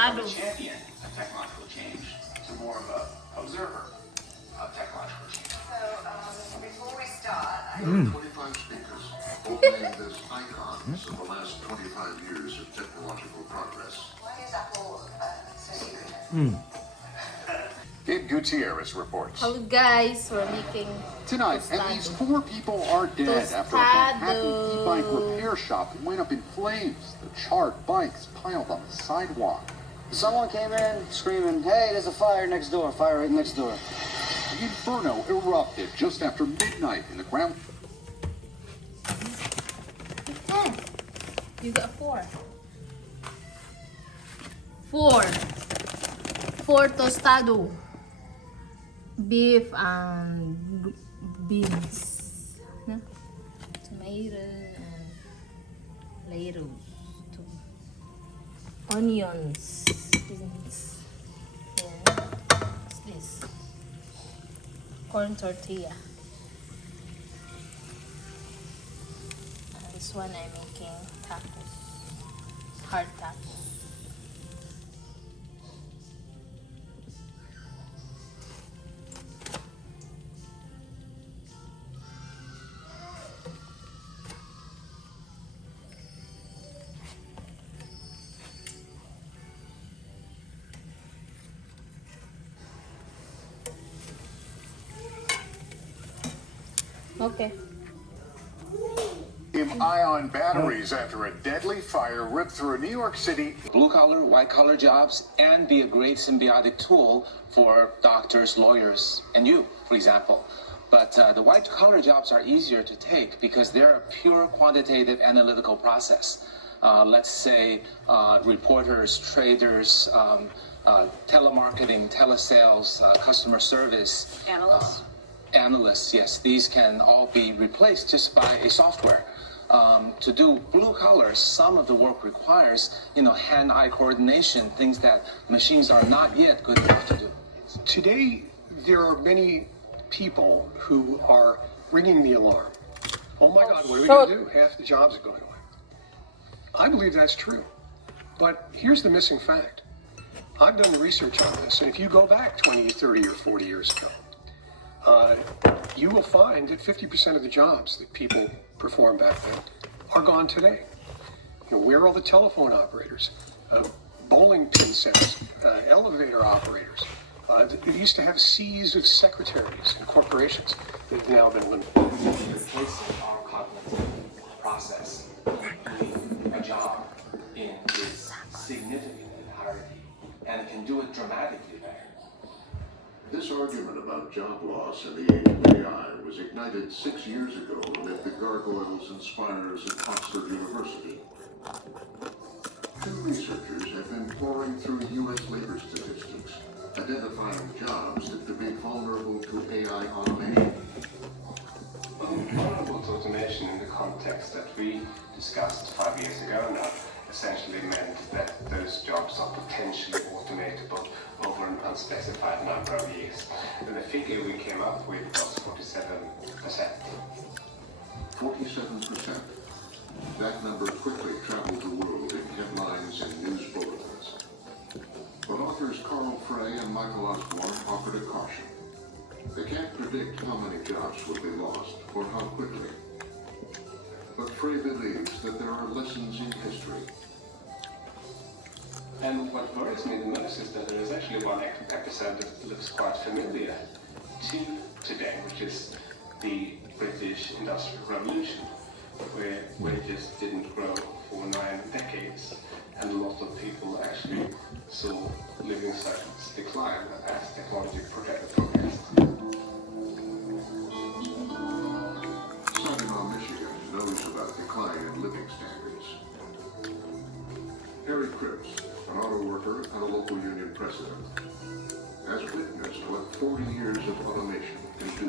Tostados. Champion of technological change to more of an observer of technological change. So, before we start, I 25 speakers, opening this icons of the last 25 years of technological progress. why is Apple so secretive? Gabe Gutierrez reports. Hello guys, we're making Tonight, at Tostado. least 4 people are dead after a Manhattan Tostado. e-bike repair shop went up in flames. The charred bikes piled on the sidewalk. Someone came in screaming, "Hey, there's a fire next door, fire right next door." The inferno erupted just after midnight in the ground. Ten. You got 4. 4. 4 tostado. Beef and beans. No? Tomato and potatoes. Onions. Beans. And what's this? Corn tortilla. And this one I'm making tacos. Hard tacos. Okay. Ion batteries after a deadly fire ripped through New York City. Blue-collar, white-collar jobs, and be a great symbiotic tool for doctors, lawyers, and you, for example. But the white-collar jobs are easier to take because they're a pure quantitative analytical process. Let's say reporters, traders, telemarketing, telesales, customer service. Analysts. Analysts, yes, these can all be replaced just by a software. To do blue collar, some of the work requires, hand-eye coordination, things that machines are not yet good enough to do. Today, there are many people who are ringing the alarm. Oh my God, what are we going to do? Half the jobs are going away. I believe that's true. But here's the missing fact. I've done the research on this, and if you go back 20, 30, or 40 years ago, you will find that 50% of the jobs that people performed back then are gone today. Where are all the telephone operators, bowling pin setters, elevator operators? They used to have seas of secretaries and corporations that have now been eliminated. Replacing our cognitive process in a job in its significant entirety and can do it dramatically better. This argument about job loss in the age of AI was ignited 6 years ago amid the gargoyles and spires at Oxford University. 2 researchers have been pouring through U.S. labor statistics, identifying jobs that could be vulnerable to AI automation. Vulnerable to automation in the context that we discussed 5 years ago now essentially meant that those jobs are potentially automatable over an unspecified number of years. And the figure we came up with was 47%. 47%. That number quickly traveled the world in headlines and news bulletins. But authors Carl Frey and Michael Osborne offered a caution. They can't predict how many jobs will be lost or how quickly. But Frey believes that there are lessons in history. And what worries me the most is that there is actually one episode that looks quite familiar to today, which is the British Industrial Revolution, where wages didn't grow for 9 decades, and a lot of people actually saw living circles decline as technology progressed. Saginaw, Michigan knows about decline in living standards. Harry Cripps, an auto worker and a local union president, has witnessed what 40 years of automation can do.